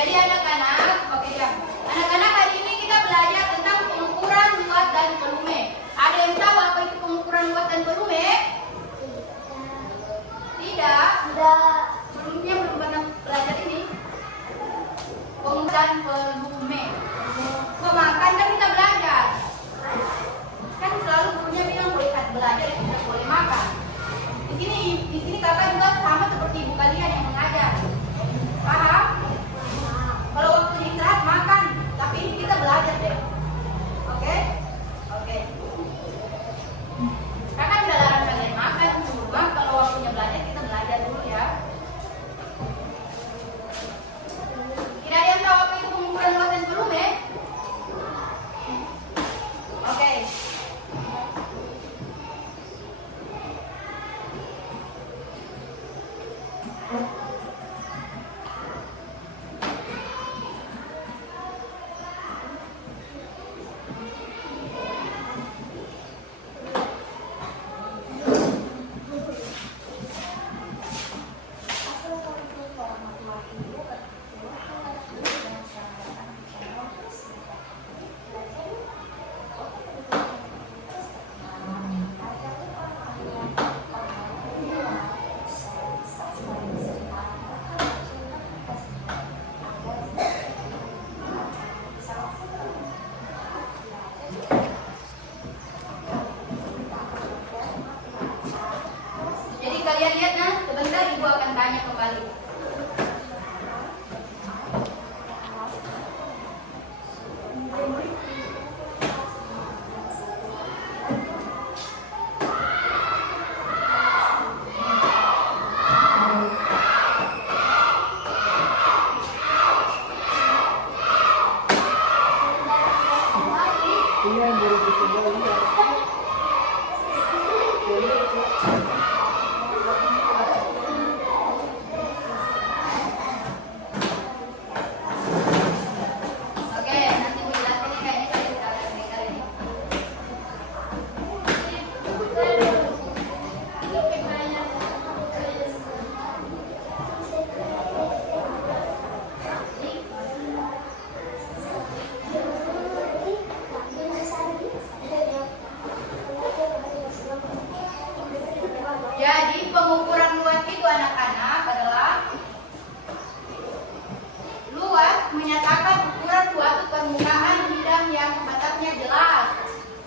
Jadi anak-anak, oke ya. Anak-anak, hari ini kita belajar tentang pengukuran luas dan volume. Ada yang tahu apa itu pengukuran luas dan volume? Tidak. Sebelumnya belum pernah belajar ini. Pengukuran volume. Pemakan kan kita belajar. Kan selalu gurunya bilang boleh belajar, tidak boleh makan. Di sini kakak juga sama seperti ibu kalian yang mengajar. Paham? Kalau waktu istirahat makan, tapi ini kita belajar deh. Oke? Oke. Kakak udah larang kalian makan, cuma kalau waktunya belajar kita belajar dulu ya. Tidak ada yang tahu apa itu pengukuran luas dan volume? Oke. Kalian lihat nah, sebentar ibu akan tanya kembali. Jadi pengukuran luas itu anak-anak adalah luas menyatakan ukuran suatu permukaan bidang yang batasnya jelas.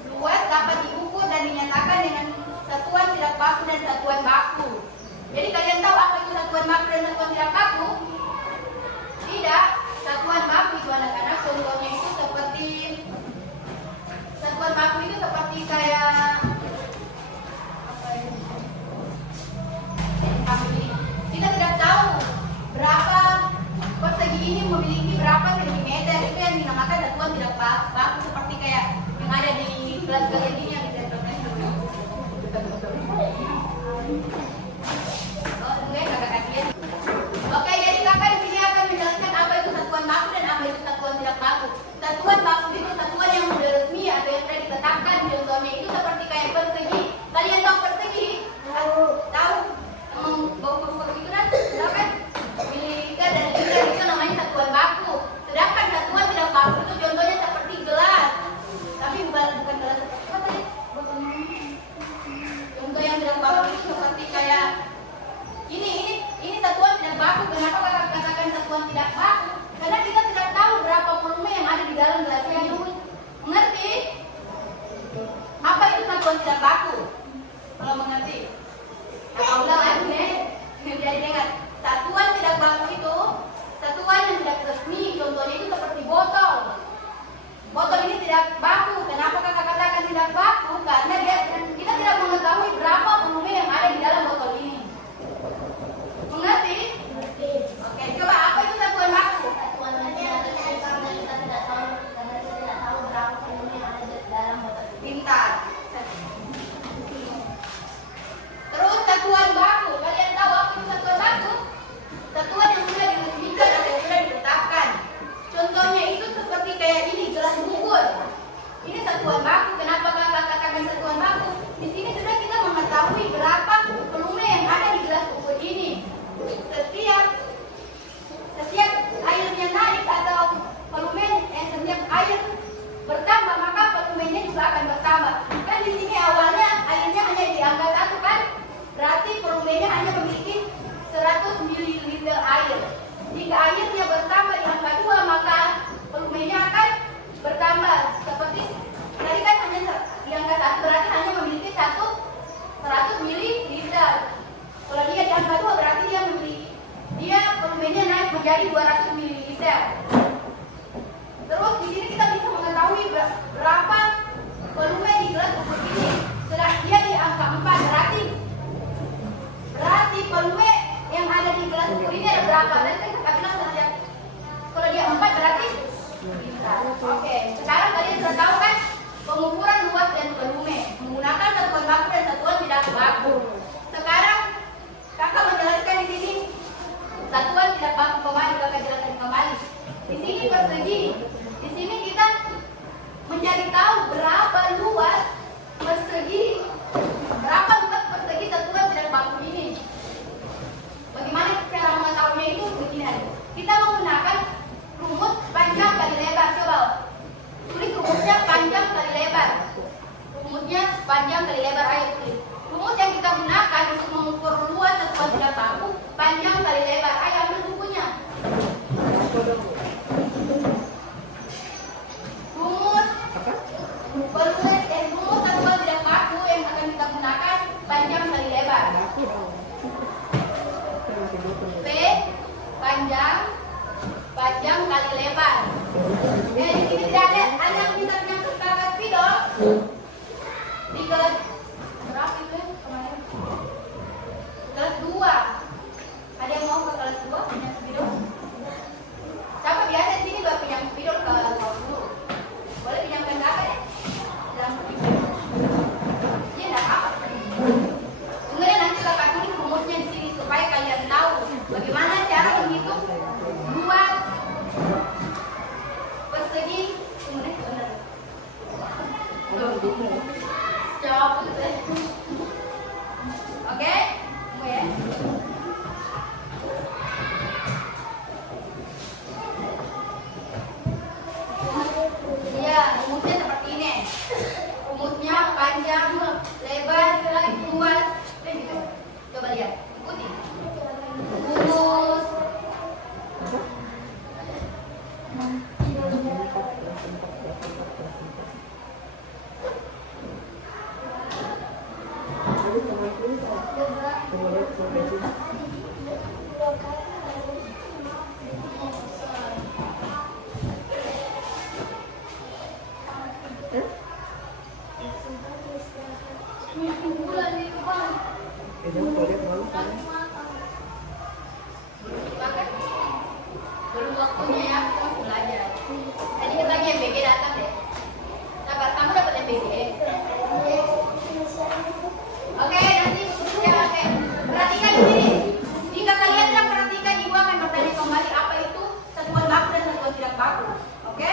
Luas dapat diukur dan dinyatakan dengan satuan tidak baku dan satuan baku. Jadi kalian tahu apa itu satuan baku dan satuan tidak baku? Tidak. Satuan baku itu anak-anak contohnya itu seperti satuan baku itu seperti kayak kita tidak tahu berapa persegi ini memiliki berapa sentimeter, itu yang dinamakan satuan tidak baku seperti kayak yang ada di kelas kalian ini yang dicontohkan dulu. Oke, jadi kakak di sini akan menjelaskan apa itu satuan baku dan apa itu satuan tidak baku. Satuan baku itu satuan yang sudah resmi atau yang sudah ditetapkan. Contohnya itu seperti kayak persegi. Kalian tahu persegi? Tahu? Bau-bau itu kan, kan? Militer dan liter itu namanya satuan baku. Sedangkan satuan tidak baku itu contohnya seperti gelas. Tapi bukan gelas apa tadi? Contoh yang tidak baku itu seperti kayak ini satuan tidak baku. Kenapa kakak katakan satuan tidak baku? Karena kita tidak tahu berapa volume yang ada di dalam gelas ini. Mengerti? Apa itu satuan tidak baku? Kalau mengerti? Nah, ulang lagi nih, biar ingat. Satuan tidak baku itu satuan yang tidak resmi. Contohnya itu seperti botol. Botol ini tidak baku. Kenapa kakak katakan tidak baku? Karena kita tidak mengetahui berapa volume yang ada di dalam botol ini. Mengerti? Mengerti. Oke, coba apa itu satuan baku? Satuan baku karena kita tidak tahu berapa volume yang ada di dalam botol ini. Pintar. Terus satuan baku, kalian tahu apa itu satuan baku? menjadi 200 ml. Terus di sini kita bisa mengetahui berapa volume di gelas rumus ini. Setelah dia di angka 4, berarti volume yang ada di gelas ukur ini ada berapa? Tadi kan kita bilang saja kalau dia 4 berarti bisa. Oke, sekarang kalian sudah tahu kan pengukuran luas dan volume menggunakan satuan baku dan satuan tidak baku. Sekarang kakak menjelaskan di sini satuan tidak baku kembali, kakak jelaskan kembali. Di sini persegi, di sini kita mencari tahu berapa luas persegi satuan tidak baku ini. Bagaimana cara mengetahuinya itu begini aja. Kita menggunakan rumus panjang kali lebar. Coba tulis rumusnya panjang kali lebar. Rumusnya panjang kali lebar. Ayo tulis. Rumus yang kita gunakan untuk mengukur luas satuan tidak baku panjang kali lebar. Ayo ambil bukunya. Rumus satuan tidak baku yang akan kita gunakan panjang kali lebar. P panjang kali lebar. Di sini tidak ada yang bisa menyangkut kakak spidol. Di kelas berapa itu kemarin? Kelas 2. Ada yang mau ke kelas 2 punya spidol? Siapa biasa di sini bawa pinjam spidol ke kelas 10? Boleh pinjamkan kakak ya? Ini enggak apa. Kemudian nanti kakak tulis rumusnya di sini supaya kalian tahu bagaimana cara menghitung luas persegi. Jawab betul. Oke, mau ya? Iya, rumusnya seperti ini. Rumusnya panjang, lebar, luas, dan gitu. Coba lihat, ikuti. Rumus belum waktunya ya, kita masih belajar. Tadi katanya MBG datang deh. Sabar, kamu dapat MBG. Oke, nanti ya, oke. Perhatikan di sini. Jika kalian tidak perhatikan, ibu akan bertanya kembali apa itu satuan baku dan satuan tidak baku. Oke?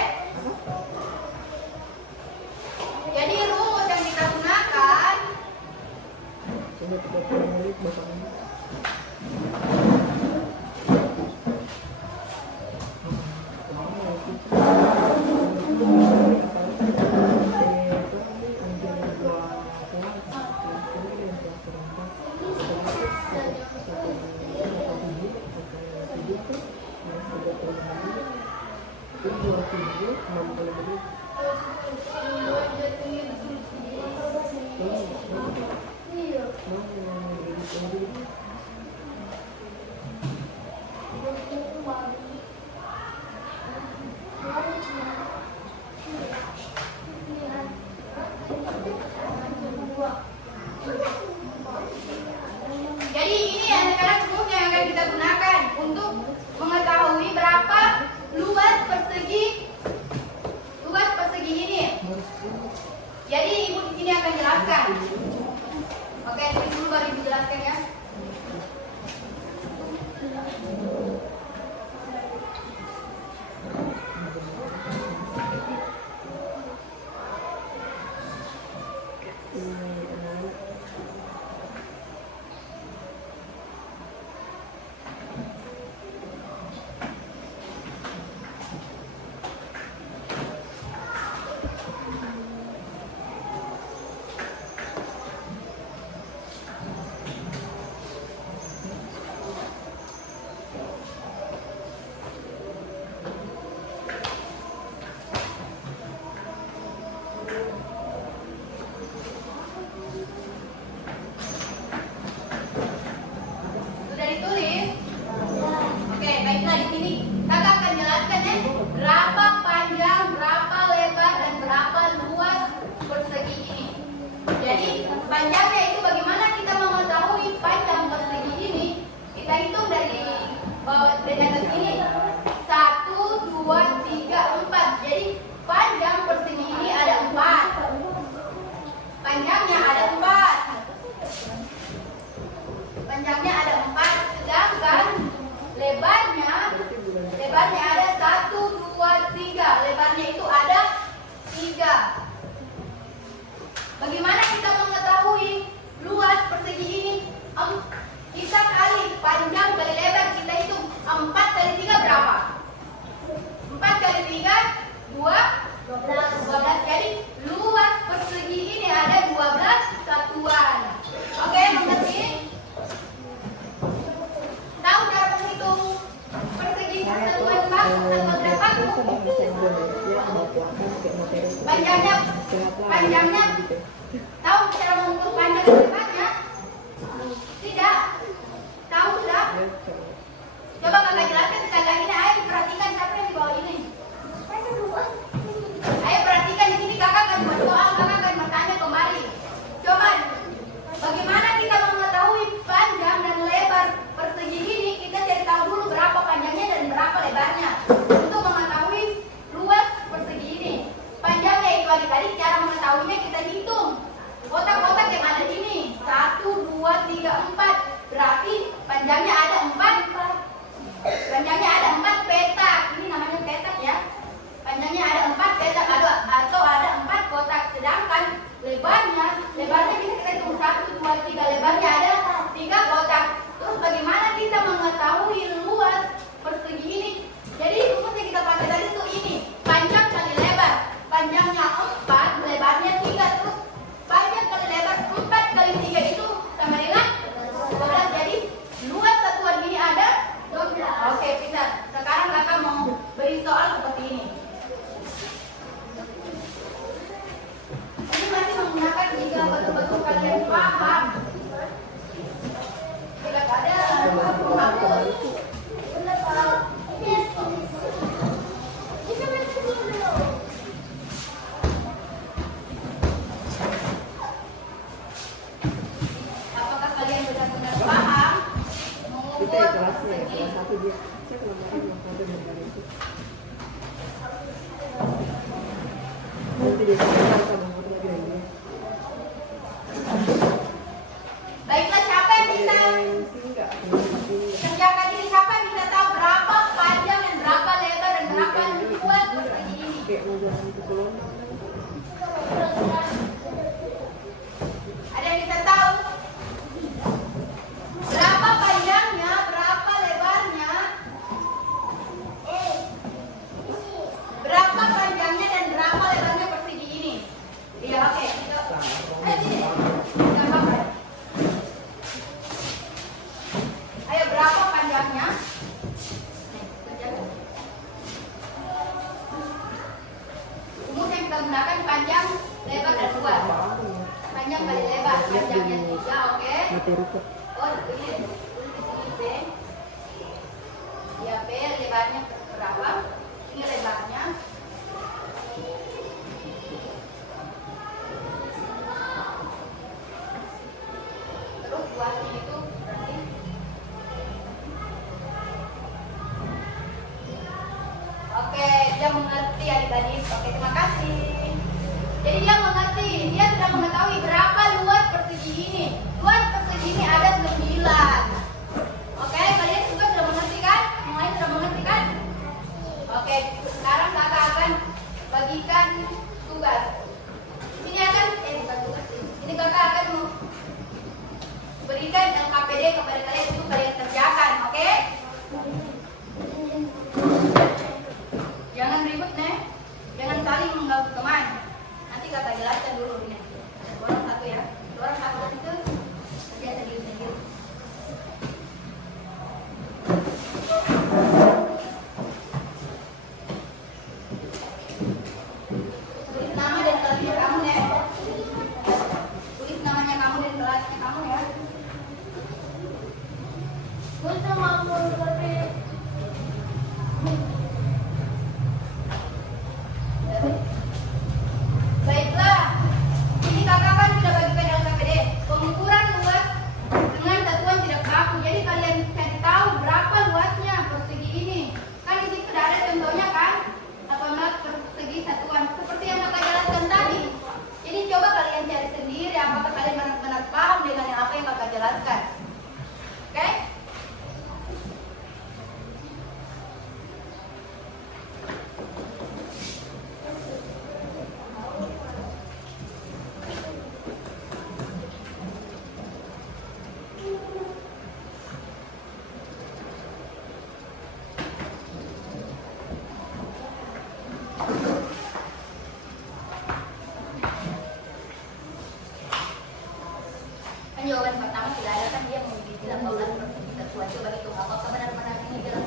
Jadi rumus yang kita gunakan jadi ini adalah rumus yang akan kita gunakan untuk mengetahui berapa luas persegi ini. Jadi ibu di sini akan jelaskan. Oke, dulu baru ibu jelaskan ya. baiklah di sini kakak akan jelaskan ya berapa panjang, berapa lebar dan berapa luas persegi ini. Jadi panjangnya itu bagaimana kita mengetahui panjang persegi ini? Kita hitung dari bawah dari atas ini 1, 2, 3, 4. Jadi panjang persegi ini ada 4. Panjangnya ada 4. Panjangnya ada 4. Sedangkan lebarnya ada 1, 2, 3. Lebarnya itu ada 3. Bagaimana kita mengetahui luas persegi ini? Kita kali panjang kali lebar, kita hitung 4 kali 3 berapa? 4 kali 3 12. Jadi luas persegi ini ada 12 satuan. Oke, mengerti? Tahu cara menghitung persegi satuan berapa? Panjangnya tahu cara mengukur panjang dan lebarnya? Tidak. Tahu sudah? Coba kakak jelaskan sekali lagi. Ayo diperhatikan siapa yang di bawah ini. Ayo perhatikan di sini kakak akan buat soal, kakak akan bertanya kembali. Coba bagaimana kita mengetahui panjang dan lebar persegi ini? Kita cari tahu dulu berapa panjangnya dan berapa lebarnya untuk mengetahui luas persegi ini. Panjangnya itu adik-adik cara mengetahuinya kita hitung kotak-kotak yang ada di ini 1, 2, 3, 4. Berarti panjangnya ada 4. Panjangnya ada 4 petak. Ini namanya petak ya. Panjangnya ada 4 petak atau ada 4 kotak. Sedangkan lebarnya bisa kita hitung 1, 2, 3. Lebarnya ada 3 kotak. Terus bagaimana kita mengetahui luas persegi ini? Jadi rumus yang kita pakai tadi itu ini panjang kali lebar. Panjangnya 4, lebarnya 3. Terus panjang kali lebar 4 kali 3 itu sama dengan 12. Jadi luas satuan ini ada 12. Oke, bisa. Sekarang kakak mau beri soal seperti ini. Ini masih menggunakan jika betul-betul kalian paham. Tidak ada penghapus. Apakah kalian benar-benar paham mengukur persegi? Baiklah, siapa yang bisa kerjakan ini? Siapa yang bisa tahu berapa panjang dan berapa lebar dan berapa luas persegi ini? Ada yang bisa tahu? Berapa panjangnya, berapa lebarnya? Berapa panjangnya dan berapa lebarnya persegi ini? Iya, oke. Ayo sini. Enggak apa-apa. Ayo, berapa panjangnya? Rumus yang kita gunakan panjang, lebar, dan luas. Panjang kali lebar, panjangnya 3, oke? Oh, ini tulis di sini B. Ya, B lebarnya berapa? Ini lebarnya. Terus luasnya itu berarti oke, dia mengerti adik-adik. Oke, terima kasih. Jadi dia mengerti, dia sudah mengetahui berapa luas persegi ini. Luas persegi ini ada 9. Oke, kalian juga sudah mengerti kan? Yang lain sudah mengerti kan? Oke, sekarang kakak akan bagikan tugas. Ini akan bukan tugas. Ini kakak akan berikan LKPD kepada kalian untuk kalian kerjakan, oke? Jangan ribut nih, jangan saling mengganggu teman. Nanti kakak jelaskan dulu ini. Orang satu ya, orang satu itu kerja sendiri-sendiri. Tulis nama dan kelasnya kamu nih. Tulis namanya kamu dan kelasnya kamu ya. Untuk mampu seperti Baiklah, ini kakak kan sudah bagikan dalam KPD pengukuran luas dengan satuan tidak baku. Jadi kalian cari tahu berapa luasnya persegi ini. Kan di situ sudah ada contohnya kan, 18 persegi satuan. Seperti yang kakak jelaskan tadi. Jadi coba kalian cari sendiri apakah kalian benar-benar paham dengan apa yang kakak jelaskan. Oke? Kan jawaban pertama tidak ada kan dia memiliki 18 persegi satuan. Coba hitung apakah benar-benar ini 18.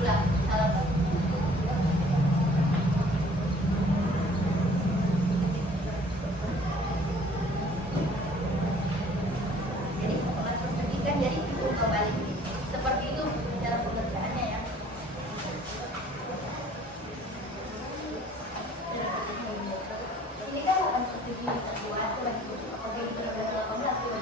Ulang, salah Pak. Jadi 14 persegi kan jadi hitung kembali. Seperti itu cara pengerjaannya ya. Ini kan bukan persegi satuan, coba hitung apakah ini benar-benar 18 coba.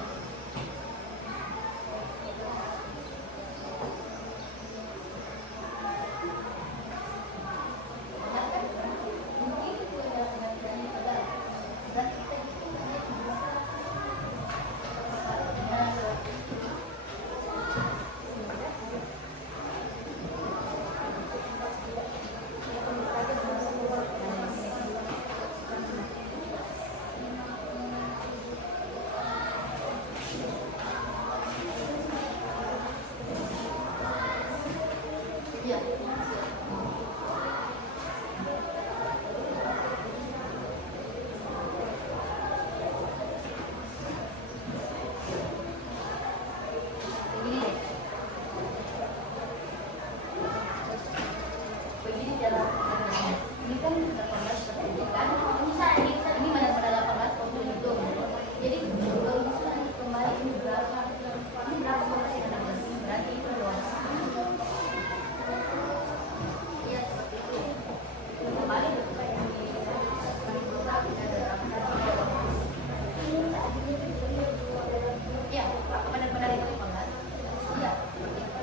Iya. Begini deh. Begini cara kerjanya. Ini kan 18 persegi kan? Ini benar-benar 18 persegi itu. Jadi kalau misalnya kembali ini berapa? Ini berapa persegi 16? Berarti itu doang. Iya seperti itu. Kembali berapa yang iya, benar-benar itu 18. Iya, seperti itu.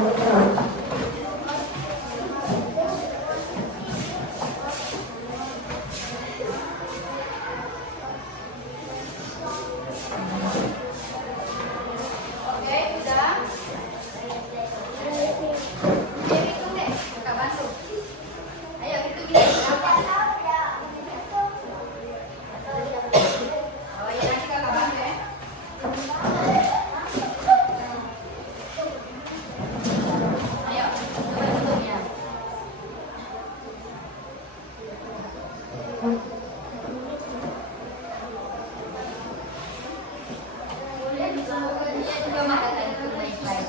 Oke, udah. Jadi hitung deh, kakak bantu. Ayo hitung gini, berapa? Oh iya, nanti kakak bantu ya. Ayo, coba hitung ya. Iya juga mata tadi tuh baik-baik.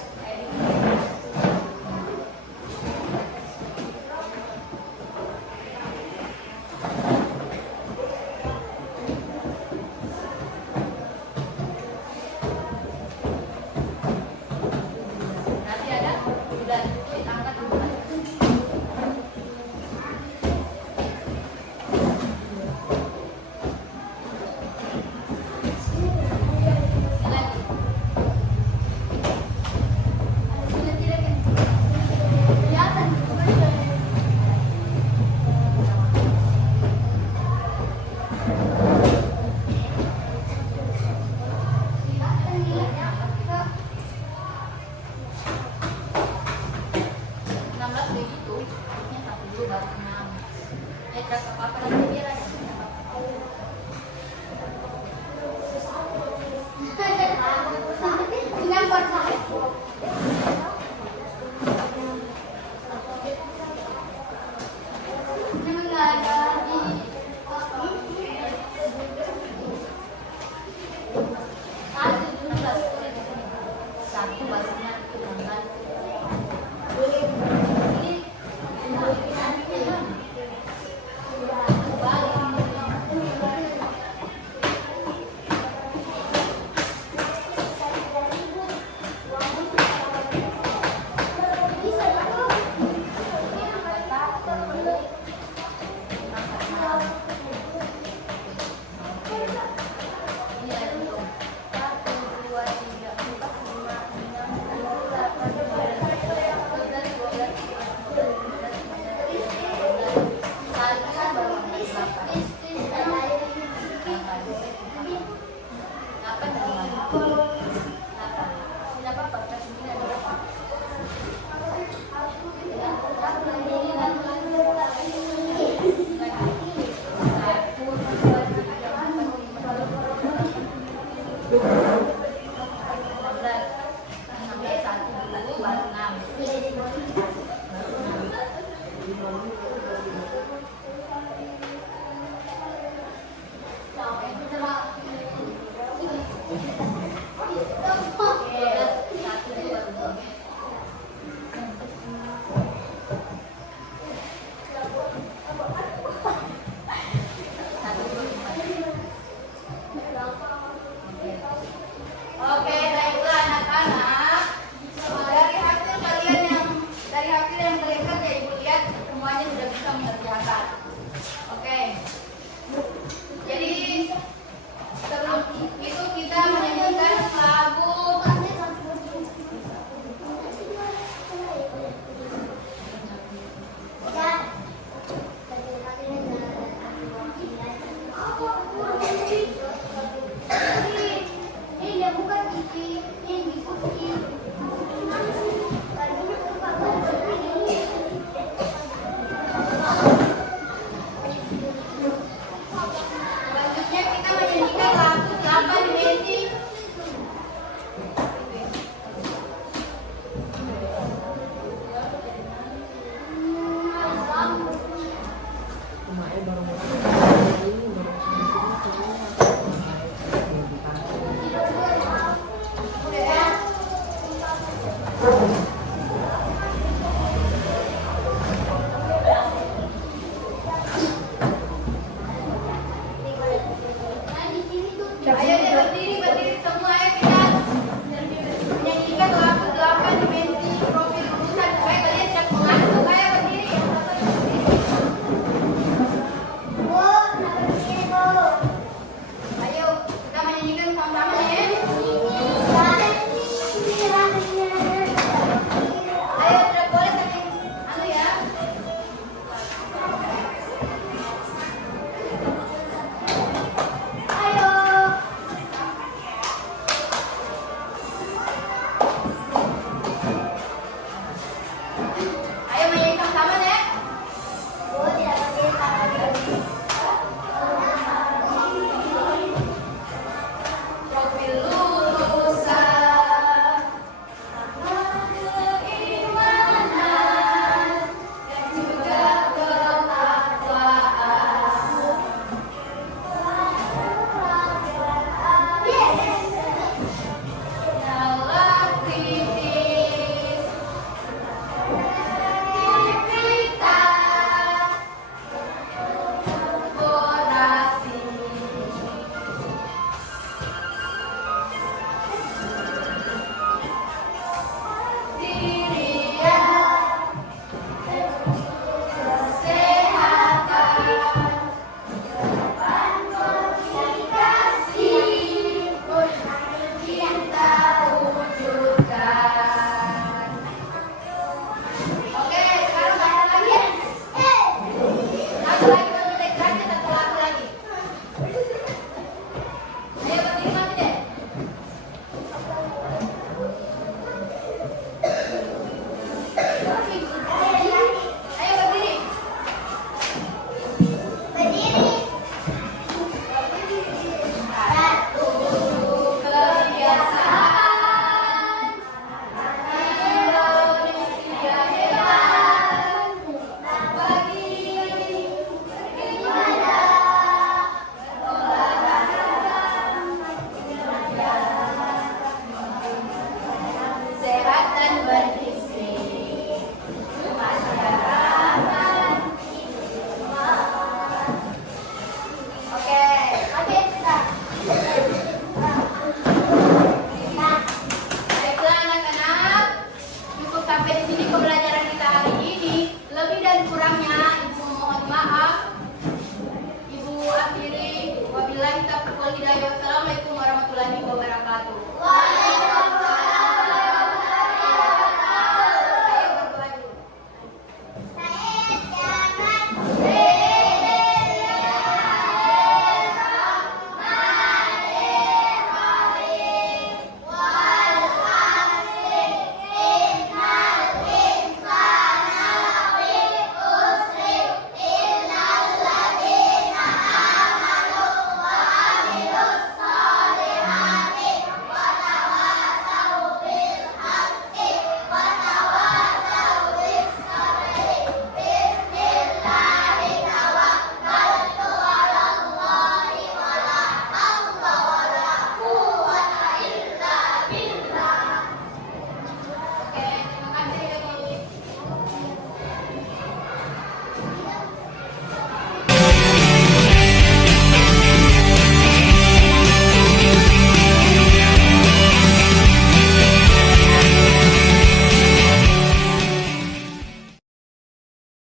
Nanti ada udah ditangkap dulu. Lagi. Kelihatan. Enam belas begitu, ini satu dulu baru enam. Ya terus apa lagi biar ada. Tinggal buat saya. Jangan nggak ada di satu dulu belas satu basnya 16. Sampai di sini pembelajaran kita hari ini. Lebih dan kurangnya Ibu mohon maaf. Ibu akhiri wabillahi taufiq wal hidayah. Wassalamualaikum warahmatullahi wabarakatuh.